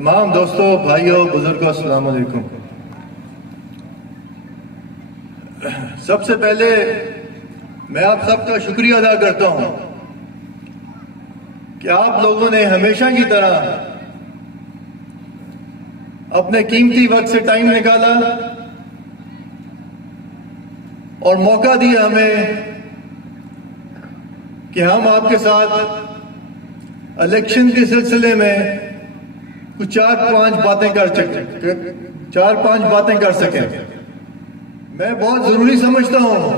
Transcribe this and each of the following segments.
तमाम दोस्तों, भाइयों, बुजुर्गों, अस्सलाम वालेकुम। सबसे पहले मैं आप सबका शुक्रिया अदा करता हूं कि आप लोगों ने हमेशा की तरह अपने कीमती वक्त से टाइम निकाला और मौका दिया हमें कि हम आपके साथ इलेक्शन के सिलसिले में कुछ चार पांच बातें कर सकें। मैं बहुत जरूरी समझता हूं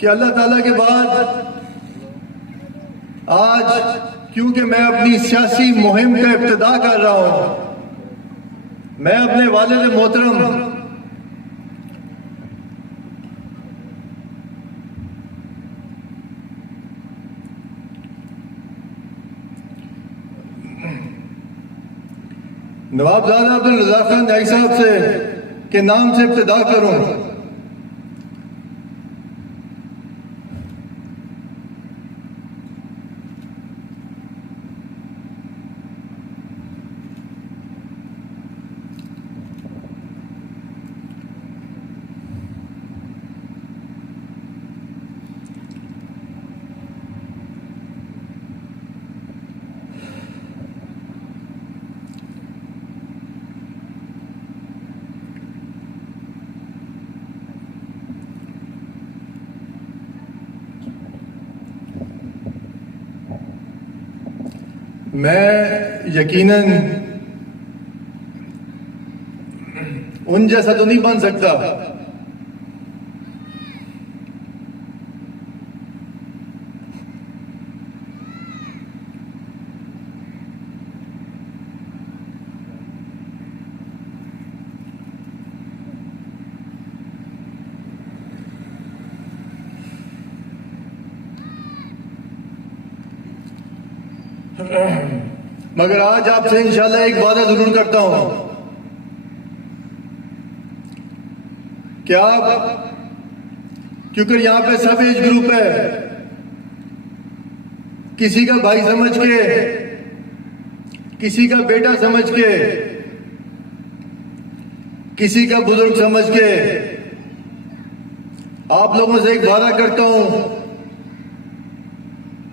कि अल्लाह ताला के बाद आज, क्योंकि मैं अपनी सियासी मुहिम का इब्तिदा कर रहा हूं, मैं अपने वालिद मोहतरम नवाबजादा अब्दुल रज़ाक खान नाई साहब से के नाम से इब्तिदा करूं। मैं यकीनन उन जैसा तो नहीं बन सकता, मगर आज आपसे इंशाल्लाह एक वादा जरूर करता हूं कि आप, क्योंकि यहां पे सब एज ग्रुप है, किसी का भाई समझ के, किसी का बेटा समझ के, किसी का बुजुर्ग समझ के, आप लोगों से एक वादा करता हूं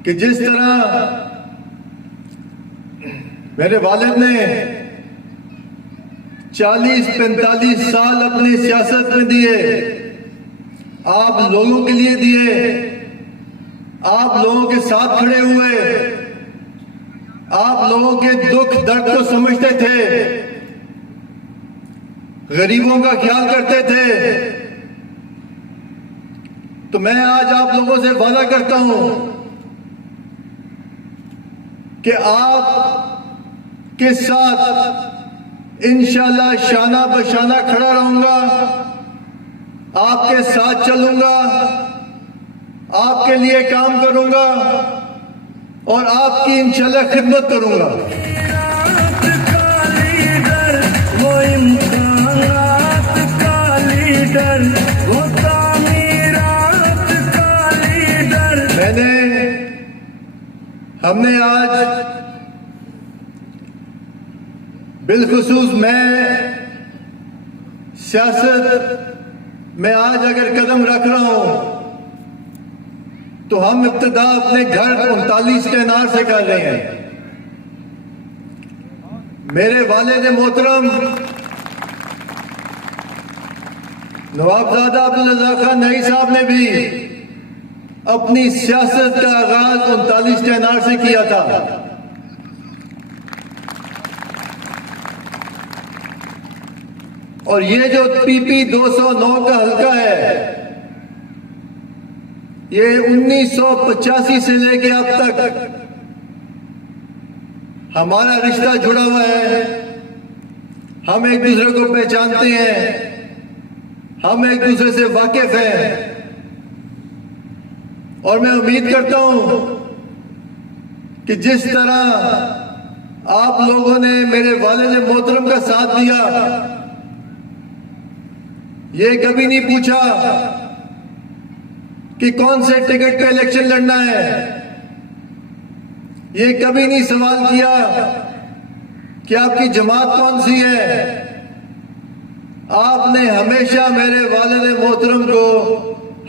कि जिस तरह मेरे वालिद ने 40-45 साल अपनी सियासत में दिए, आप लोगों के लिए दिए, आप लोगों के साथ खड़े हुए, आप लोगों के दुख दर्द को समझते थे, गरीबों का ख्याल करते थे, तो मैं आज आप लोगों से वादा करता हूं कि आप के साथ इंशाल्लाह शाना बशाना खड़ा रहूंगा, आपके साथ चलूंगा, आपके लिए काम करूंगा और आपकी इंशाल्लाह खिदमत करूंगा। वो इम्कानात का लीडर, वो तामीरात का लीडर। हमने आज बिलखुसूस मैं सियासत में आज अगर कदम रख रहा हूं तो हम इब्तिदा अपने घर 39 के अनार से कर रहे हैं। मेरे वालिद मोहतरम नवाबजादा अब्दुल रज़ाक खान नाई साहब ने भी अपनी सियासत का आगाज 39 के अनार से किया था। और ये जो पीपी 209 का हल्का है, ये 1985 से लेके अब तक हमारा रिश्ता जुड़ा हुआ है। हम एक दूसरे को पहचानते हैं, हम एक दूसरे से वाकिफ हैं और मैं उम्मीद करता हूं कि जिस तरह आप लोगों ने मेरे वालिद मोहतरम का साथ दिया, ये कभी नहीं पूछा कि कौन से टिकट पे इलेक्शन लड़ना है, ये कभी नहीं सवाल किया कि आपकी जमात कौन सी है। आपने हमेशा मेरे वालिद मोहतरम को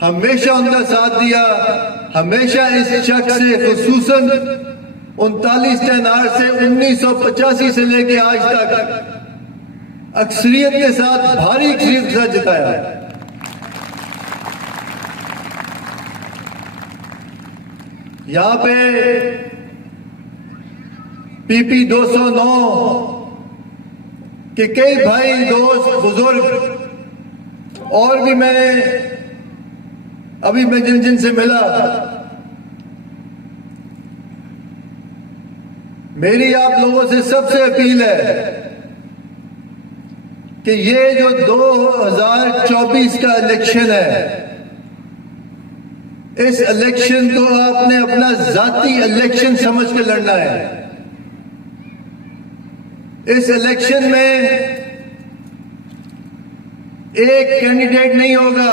हमेशा उनका साथ दिया, हमेशा इस शख्स से खुसूसन 39 तैनार से 1985 से लेके आज तक अक्सरियत के साथ, भारी अक्सरियत के साथ जिताया। यहां पे PP 209 के कई भाई, दोस्त, बुजुर्ग और भी मैंने अभी मैं जिन से मिला, मेरी आप लोगों से सबसे अपील है कि ये जो 2024 का इलेक्शन है, इस इलेक्शन को आपने अपना जाती इलेक्शन समझ के लड़ना है। इस इलेक्शन में एक कैंडिडेट नहीं होगा।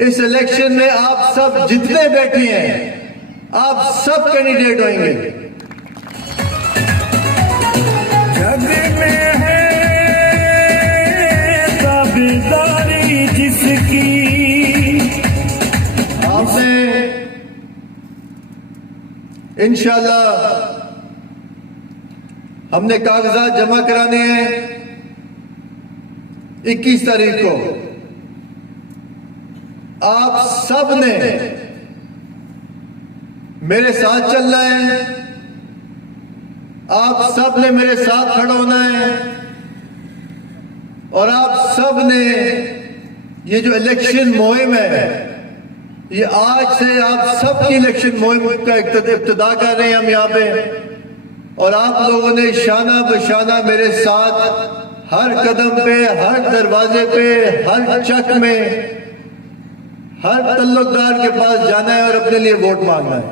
इस इलेक्शन में आप सब जितने बैठे हैं, आप सब कैंडिडेट होंगे। जग में है ताबेदारी जिसकी, आपने इंशाल्लाह हमने कागजात जमा कराने हैं 21 तारीख को। आप सब ने मेरे साथ चलना है, आप सब ने मेरे साथ खड़ा होना है और आप सब ने ये जो इलेक्शन मुहिम है, ये आज से आप सबकी इलेक्शन मुहिम का इब्तिदा कर रहे हैं हम यहाँ पे। और आप लोगों ने शाना बशाना मेरे साथ हर कदम पे, हर दरवाजे पे, हर चक में, हर तल्लुकदार के पास जाना है और अपने लिए वोट मांगना है।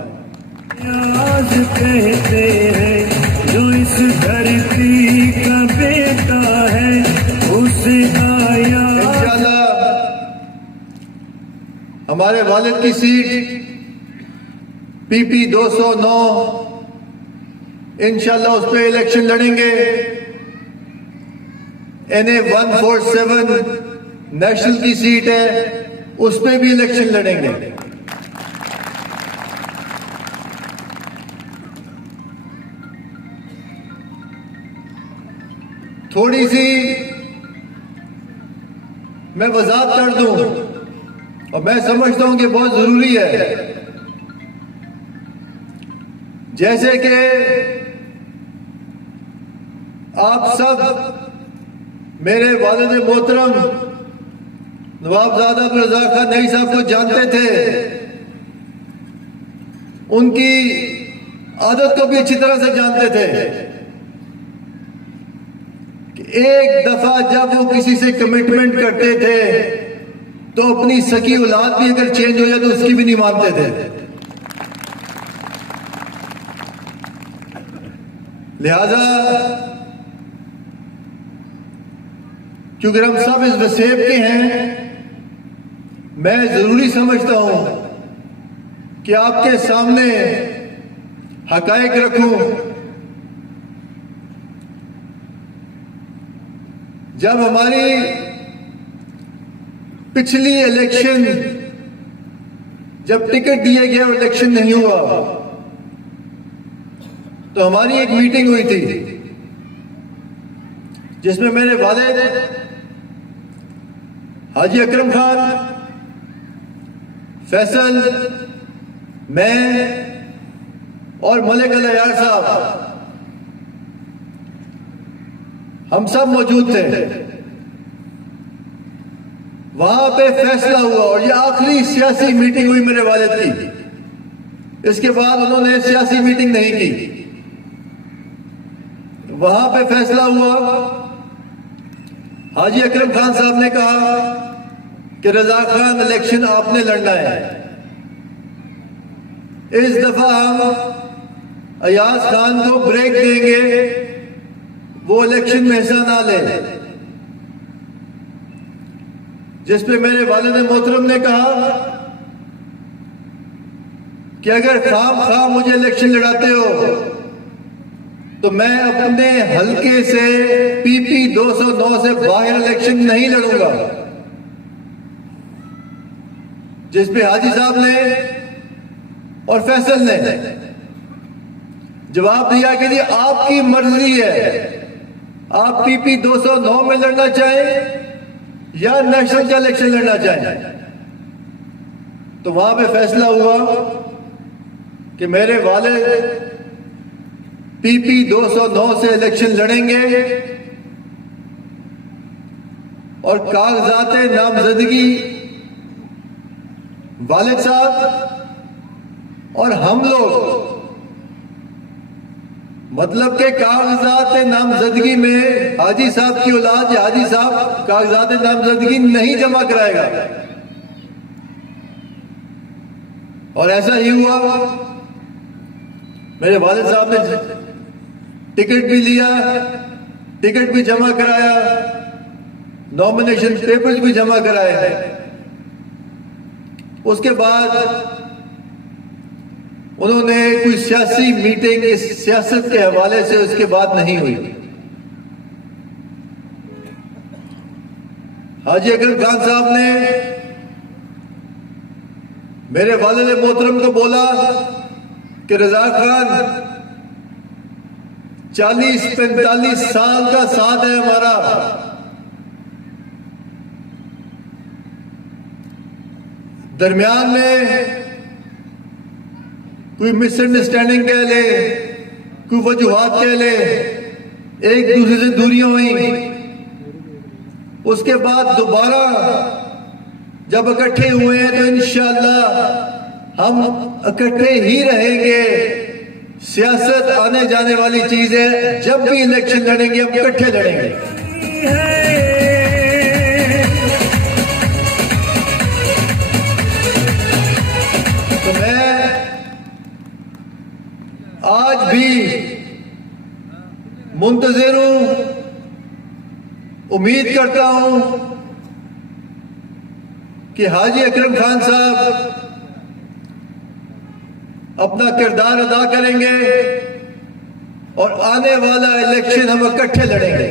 आज कहते हैं जो इस धरती का बेटा है उसे आया। इंशाल्लाह हमारे वालिद की सीट PP 209, इंशाल्लाह उस पर इलेक्शन लड़ेंगे। NA 147 नेशनल की सीट है, उस पर भी इलेक्शन लड़ेंगे। थोड़ी सी मैं वजाहत कर दूं और मैं समझता हूं कि बहुत जरूरी है। जैसे कि आप सब मेरे वालिद मोहतरम नवाबजादा रज़ा खान नई साहब को जानते थे, उनकी आदत को भी अच्छी तरह से जानते थे कि एक दफा जब वो किसी से कमिटमेंट करते थे तो अपनी सकी औलाद भी अगर चेंज हो जाए तो उसकी भी नहीं मानते थे। लिहाजा क्योंकि हम सब इस वसेब के हैं, मैं जरूरी समझता हूं कि आपके सामने हकायक रखूं। जब हमारी पिछली इलेक्शन, जब टिकट दिए गए और इलेक्शन नहीं हुआ, तो हमारी एक मीटिंग हुई थी जिसमें मेरे वालिद हाजी अकरम खान, फैसल, मैं और मलिक अल-अयार साहब, हम सब मौजूद थे। वहां पे फैसला हुआ और ये आखिरी सियासी मीटिंग हुई मेरे वालिद की। इसके बाद उन्होंने सियासी मीटिंग नहीं की। वहां पे फैसला हुआ, हाजी अकरम खान साहब ने कहा कि रजा खान इलेक्शन आपने लड़ना है। इस दफा हम अयाज खान को ब्रेक देंगे, वो इलेक्शन में हिस्सा ना ले। जिस पे मेरे वालिद मोहतरम ने कहा कि अगर खाम मुझे इलेक्शन लड़ाते हो तो मैं अपने हलके से पीपी 209 से बाहर इलेक्शन नहीं लड़ूंगा, जिस पे हाजी साहब ने और फैसल ने जवाब दिया कि जी आपकी मर्जी है, आप पीपी 209 में लड़ना चाहें या नेशनल का इलेक्शन लड़ना चाहें। तो वहां पे फैसला हुआ कि मेरे वाले पीपी 209 से इलेक्शन लड़ेंगे और कागजात नामजदगी वालिद साहब और हम लोग, मतलब के कागजात नामजदगी में हाजी साहब की औलाद या हाजी साहब कागजात नामजदगी नहीं जमा कराएगा। और ऐसा ही हुआ। मेरे वालिद साहब ने टिकट भी लिया, टिकट भी जमा कराया, नॉमिनेशन पेपर्स भी जमा कराए। उसके बाद उन्होंने कोई सियासी मीटिंग इस सियासत के हवाले से उसके बाद नहीं हुई। हाजी अकरम खान साहब ने मेरे वालिद मोहतरम को बोला कि रजा खान 40-45 साल का साथ है हमारा, दरमियान में कोई मिसअंडरस्टैंडिंग कह ले, कोई वजूहात कह ले, एक दूसरे से दूरियां हुई, उसके बाद दोबारा जब इकट्ठे हुए हैं तो इंशाअल्लाह हम इकट्ठे ही रहेंगे। सियासत आने जाने वाली चीज है, जब भी इलेक्शन लड़ेंगे हम इकट्ठे लड़ेंगे। तो मैं आज भी मुंतजिर हूं, उम्मीद करता हूं कि हाजी अकरम खान साहब अपना किरदार अदा करेंगे और आने वाला इलेक्शन हम इकट्ठे लड़ेंगे।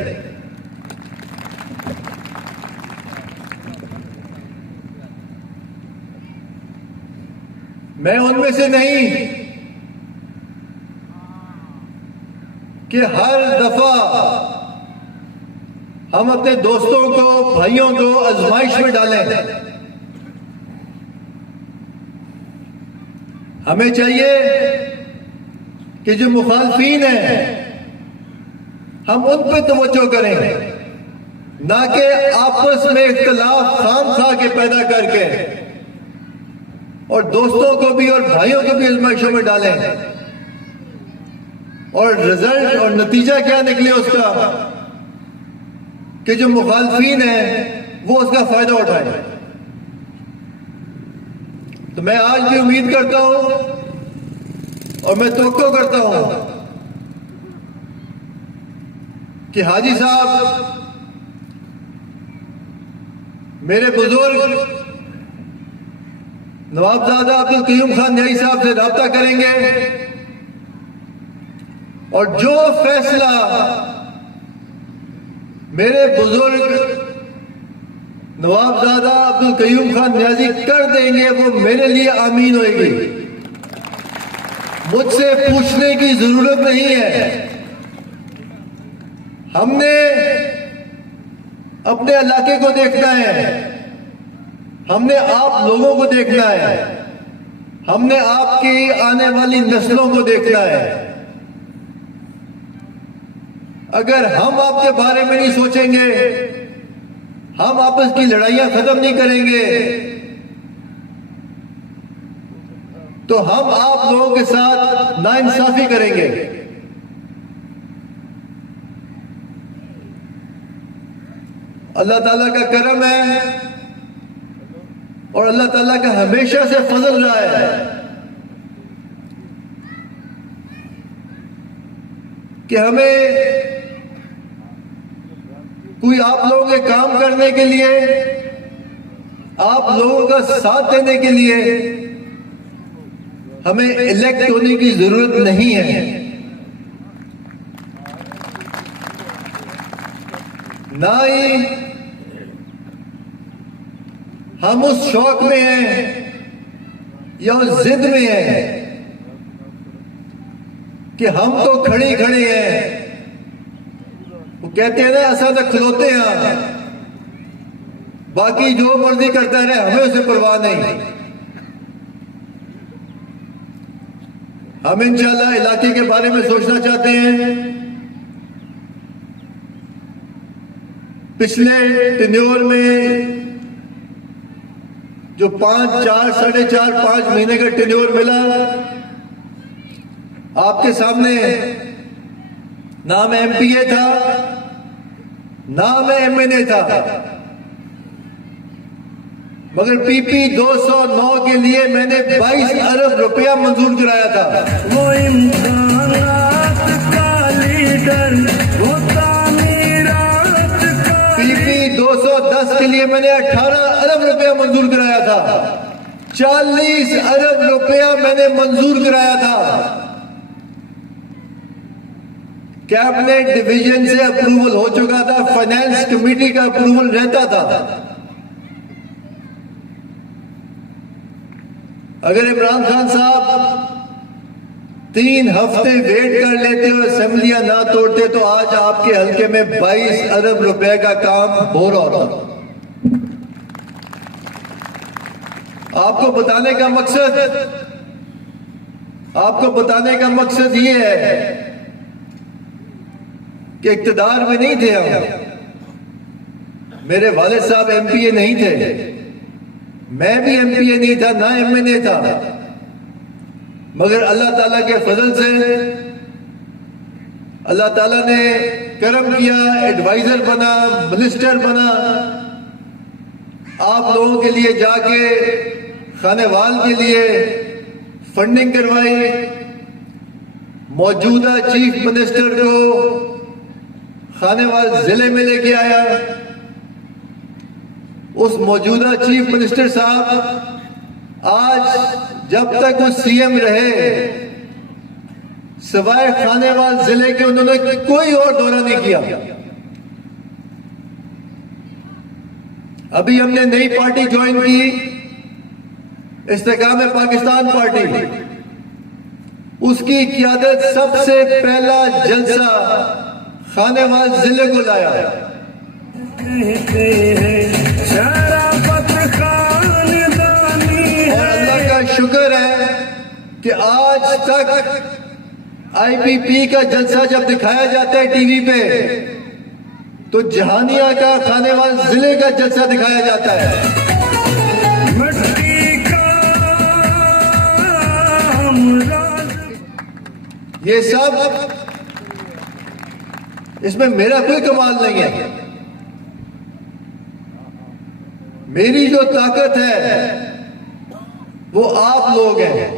मैं उनमें से नहीं कि हर दफा हम अपने दोस्तों को, भाइयों को आजमाइश में डालें। हमें चाहिए कि जो मुखालफीन हैं हम उन पे तवज्जो करें, ना कि आपस में इख्तिलाफ खामखा के पैदा करके और दोस्तों को भी और भाइयों को भी आजमाइशों में डालें। और रिजल्ट और नतीजा क्या निकले उसका कि जो मुखालफीन है वो उसका फायदा उठाए। तो मैं आज भी उम्मीद करता हूं और मैं तवक्को करता हूं कि हाजी साहब मेरे बुजुर्ग नवाबजादा अब्दुल कयूम खान न्याई साहब से राब्ता करेंगे और जो फैसला मेरे बुजुर्ग नवाबजादा अब्दुल कयूम खान न्याजी कर देंगे वो मेरे लिए आमीन होगी। मुझसे पूछने की जरूरत नहीं है। हमने अपने इलाके को देखना है, हमने आप लोगों को देखना है, हमने आपकी आने वाली नस्लों को देखना है। अगर हम आपके बारे में नहीं सोचेंगे, हम आपस की लड़ाइयां खत्म नहीं करेंगे, तो हम आप लोगों के साथ नाइंसाफी करेंगे। अल्लाह ताला का करम है और अल्लाह ताला का हमेशा से फजल रहा है कि हमें कोई आप लोगों के काम करने के लिए, आप लोगों का साथ देने के लिए हमें इलेक्ट होने की जरूरत नहीं है। ना ही हम उस शौक में हैं या उस जिद में हैं कि हम तो खड़े खड़े हैं। वो कहते हैं ना, ऐसा तो खिलौते हैं, बाकी जो मर्जी करता रहे, हमें उसे परवाह नहीं। हम इंशाल्लाह इलाके के बारे में सोचना चाहते हैं। पिछले टेन्योर में जो 5, 4, 4.5, 5 महीने का टेन्योर मिला, आपके सामने नाम एमपीए था, नाम एमएनए था, मगर पीपी 209 के लिए मैंने 22 अरब रुपया मंजूर कराया था। वो इम्कानात का लीडर, वो तामीरात का पीपी 210 के लिए मैंने 18 अरब रुपया मंजूर कराया था। 40 अरब रुपया मैंने मंजूर कराया था। कैबिनेट डिवीजन से अप्रूवल हो चुका था, फाइनेंस कमेटी का अप्रूवल रहता था। अगर इमरान खान साहब 3 हफ्ते वेट कर लेते और असेंबलियां ना तोड़ते तो आज आपके हल्के में 22 अरब रुपए का काम हो रहा होता। आपको बताने का मकसद ये है कि इक्तदार में नहीं थे हम, मेरे वालिद साहब एमपीए नहीं थे, मैं भी एमपीए नहीं था, ना एमएनए था, मगर अल्लाह ताला के फजल से अल्लाह ताला ने करम किया, एडवाइजर बना, मिनिस्टर बना। आप लोगों के लिए जाके खानेवाल के लिए फंडिंग करवाई, मौजूदा चीफ मिनिस्टर को खानेवाल जिले में लेके आया। उस मौजूदा चीफ मिनिस्टर साहब आज जब तक वो सीएम रहे, सिवाय खानेवाल जिले के उन्होंने कोई और दौरा नहीं किया। अभी हमने नई पार्टी ज्वाइन की, इस्तेकाम पाकिस्तान पार्टी। उसकी क़ियादत सबसे पहला जलसा खानेवाल जिले को लाया। कहते हैं शराफत खानदानी है। और अल्लाह का शुक्र है कि आज तक आईपीपी का जलसा जब दिखाया जाता है टीवी पे, तो जहानिया का खानेवाल जिले का जलसा दिखाया जाता है। मट्टी का हमराज, ये सब, इसमें मेरा कोई कमाल नहीं है। मेरी जो ताकत है वो आप लोग हैं।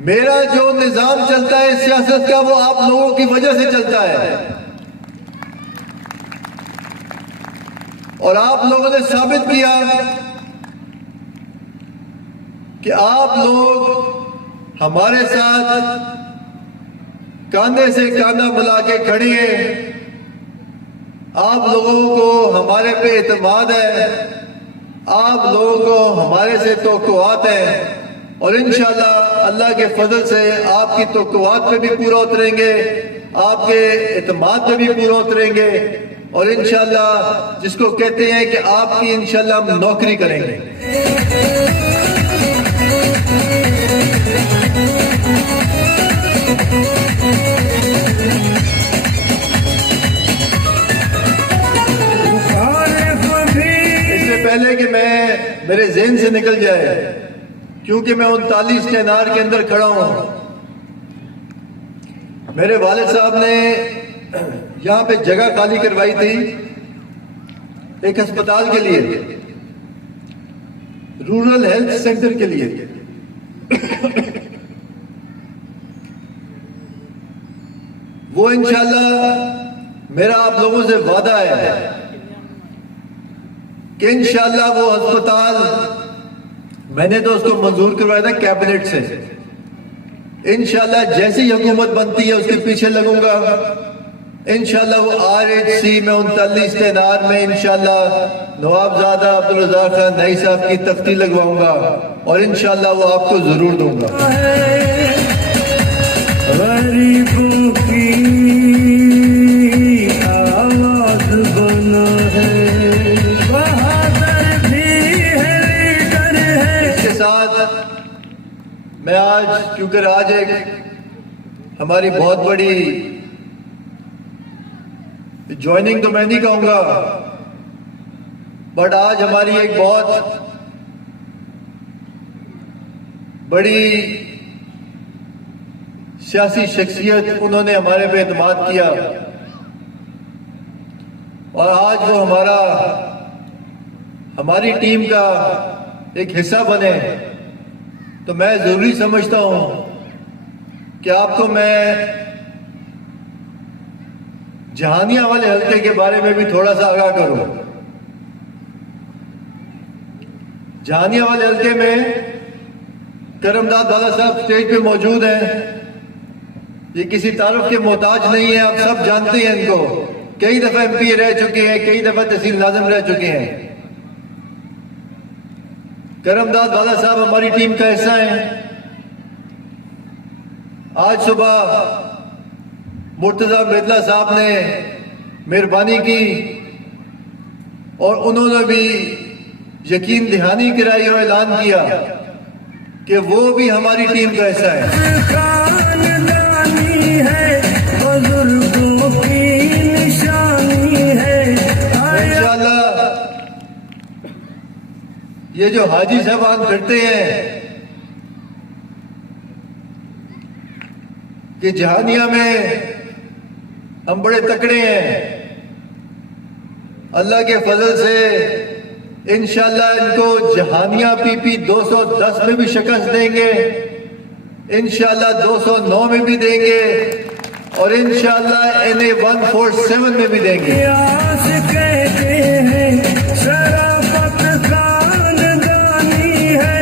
मेरा जो निजाम चलता है सियासत का, वो आप लोगों की वजह से चलता है। और आप लोगों ने साबित किया कि आप लोग हमारे साथ कांधे से कांधा मिला के खड़े हैं। आप लोगों को हमारे पे एतमाद है, आप लोगों को हमारे से तवक्कुआत है, और इंशाल्लाह अल्लाह के फजल से आपकी तवक्कुआत पे भी पूरा उतरेंगे, आपके एतमाद पे भी पूरा उतरेंगे, और इंशाल्लाह जिसको कहते हैं कि आपकी इंशाल्लाह हम नौकरी करेंगे। पहले कि मेरे ज़हन से निकल जाए, क्योंकि मैं 39 टेनार के अंदर खड़ा हूं। मेरे वालिद साहब ने यहां पे जगह खाली करवाई थी एक अस्पताल के लिए, रूरल हेल्थ सेंटर के लिए। वो इंशाल्लाह मेरा आप लोगों से वादा है कि इंशाल्लाह वो अस्पताल मैंने तो उसको मंजूर करवाया था कैबिनेट से। इंशाल्लाह जैसी हुकूमत बनती है उसके पीछे लगूंगा। इंशाल्लाह वो RHC में 39 तैनार में इंशाल्लाह नवाबजादा अब्दुल रज़ाक खान नई साहब की तख्ती लगवाऊंगा और इंशाल्लाह वो आपको जरूर दूंगा। गरीबों की आवाज बना है, बहादुर भी है, लीडर है। इसके साथ मैं आज, क्योंकि आज एक हमारी बहुत बड़ी ज्वाइनिंग तो मैं नहीं कहूंगा, बट आज हमारी एक बहुत बड़ी सियासी शख्सियत, उन्होंने हमारे पे एतमाद किया और आज वो हमारी टीम का एक हिस्सा बने। तो मैं जरूरी समझता हूं कि आपको मैं जहानिया वाले हल्के के बारे में भी थोड़ा सा आगाह करूं। जहानिया वाले हल्के में करमदाद वाला साहब स्टेज पे मौजूद हैं। ये किसी तारुफ के मोहताज नहीं है, आप सब जानते हैं इनको। कई दफा MP रह चुके हैं, कई दफा तहसील नाज़िम रह चुके हैं। करमदाद वाला साहब हमारी टीम का हिस्सा हैं। आज सुबह मुर्तजा मेदला साहब ने मेहरबानी की और उन्होंने भी यकीन दहानी कराई और ऐलान किया कि वो भी हमारी टीम का हिस्सा है। खानदानी है, बुजुर्गों की निशानी है। इंशाल्लाह ये जो हाजी साहबान करते हैं कि जहानिया में हम बड़े तकड़े हैं, अल्लाह के फजल से इंशाल्लाह इनको जहानिया PP 210 में भी शिकस्त देंगे, इंशाल्लाह 209 में भी देंगे और इंशाल्लाह NA 147 में भी देंगे। आस कहते हैं, शराफत खानदानी है,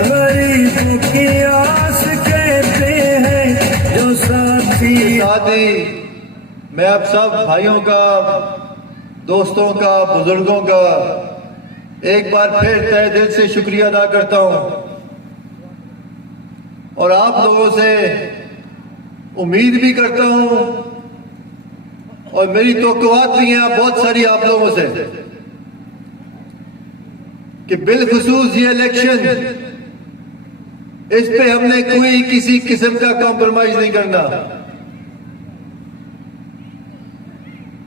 गरीबों की आस कहते हैं, जो साथी। साथ ही मैं आप सब भाइयों का, दोस्तों का, बुजुर्गों का एक बार फिर तहे दिल से शुक्रिया अदा करता हूं और आप लोगों से उम्मीद भी करता हूं और मेरी तवक्कुआत भी हैं बहुत सारी आप लोगों से कि बिलखुसूस ये इलेक्शन, इस पे हमने कोई किसी किस्म का कॉम्प्रोमाइज नहीं करना।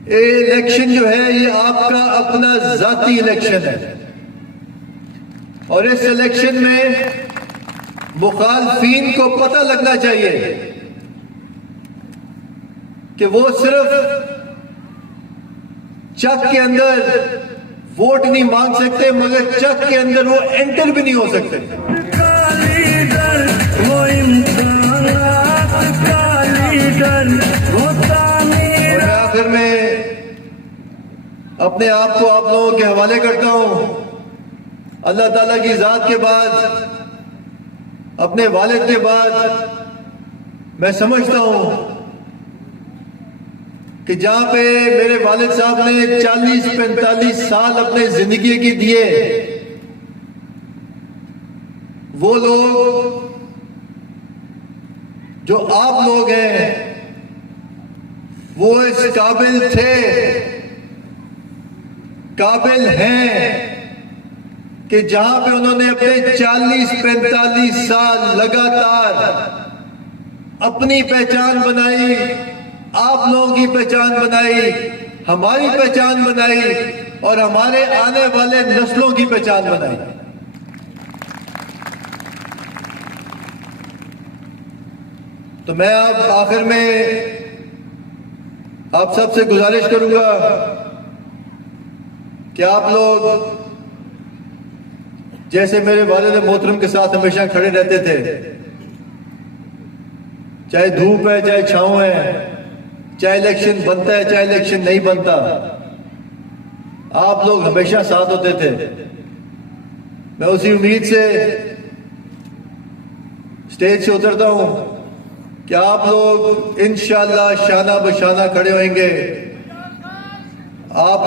ये इलेक्शन जो है ये आपका अपना जाती इलेक्शन है और इस इलेक्शन में मुखालफीन को पता लगना चाहिए कि वो सिर्फ चक के अंदर वोट नहीं मांग सकते, मगर चक के अंदर वो एंटर भी नहीं हो सकते। का लीडर वो इम्कानात का लीडर होता और मैं आखिर में अपने आप को आप लोगों के हवाले करता हूं। अल्लाह ताला की जात के बाद, अपने वालिद के बाद मैं समझता हूं कि जहां पे मेरे वालिद साहब ने 40-45 साल अपने जिंदगी के दिए, वो लोग जो आप लोग हैं वो इस काबिल थे, काबिल हैं कि जहां पे उन्होंने अपने 40-45 साल लगातार अपनी पहचान बनाई, आप लोगों की पहचान बनाई, हमारी पहचान बनाई और हमारे आने वाले नस्लों की पहचान बनाई। तो मैं अब आखिर में आप सबसे गुजारिश करूंगा कि आप लोग जैसे मेरे वालिद मोहतरम के साथ हमेशा खड़े रहते थे, चाहे धूप है, चाहे छांव है, चाहे इलेक्शन बनता है, चाहे इलेक्शन नहीं बनता, आप लोग हमेशा साथ होते थे। मैं उसी उम्मीद से स्टेज से उतरता हूं कि आप लोग इंशाअल्लाह शाना बशाना खड़े होंगे। आप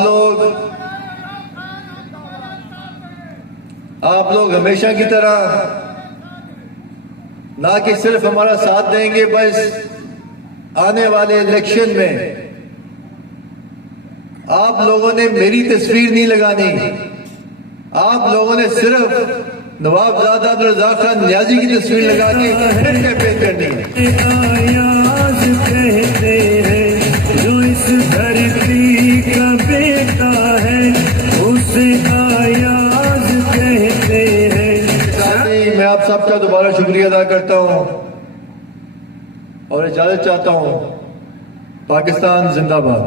लोग हमेशा की तरह ना कि सिर्फ हमारा साथ देंगे, बस आने वाले इलेक्शन में आप लोगों ने मेरी तस्वीर नहीं लगानी, आप लोगों ने सिर्फ नवाबजादा अब्दुल रज़ाक खान नियाजी की तस्वीर लगा के फिर कैंपेन करनी है। आयाज कहते हैं जो इस धरती का बेटा है, उसे आयाज कहते हैं। साथ ही मैं आप सबका दोबारा शुक्रिया अदा करता हूं और इजाजत चाहता हूं। पाकिस्तान जिंदाबाद।